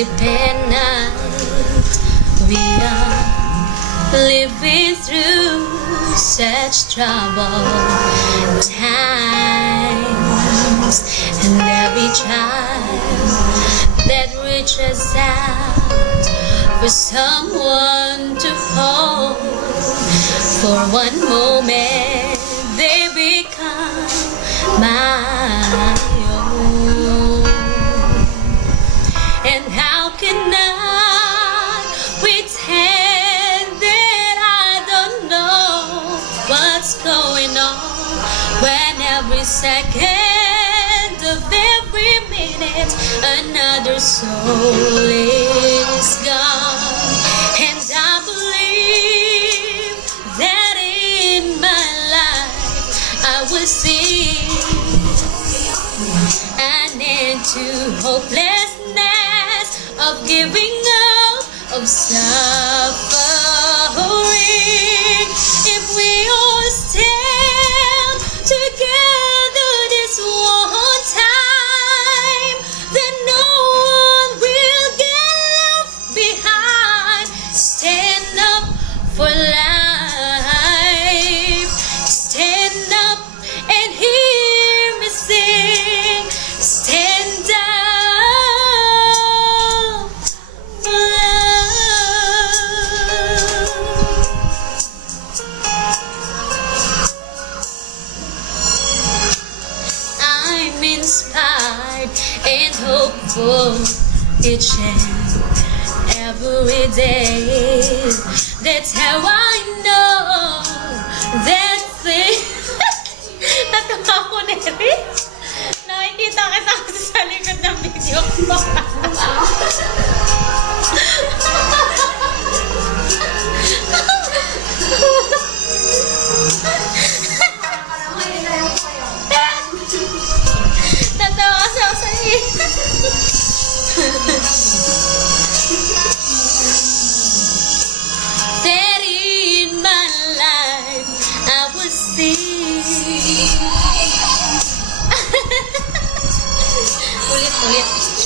independent. We are living through such troubled times, and every child that reaches out for someone to hold, for one moment they become my own. And how can I pretend that I don't know what's going on when every second of every minute another soul is gone? And I believe that in my life I will see an end to hopelessness of giving up, of suffering. If we all stand together this one time, then no one will get left behind. Stand up for life. Stand up and hear me sing. Stand up for love. I'm inspired and hopeful each and every day. That's how I know that thing. Natawa ko, Neri. Nakikita kita kasi sa likod ng video ko. Natawa kasi ako sa iyo. That in my life I will see. Ulit.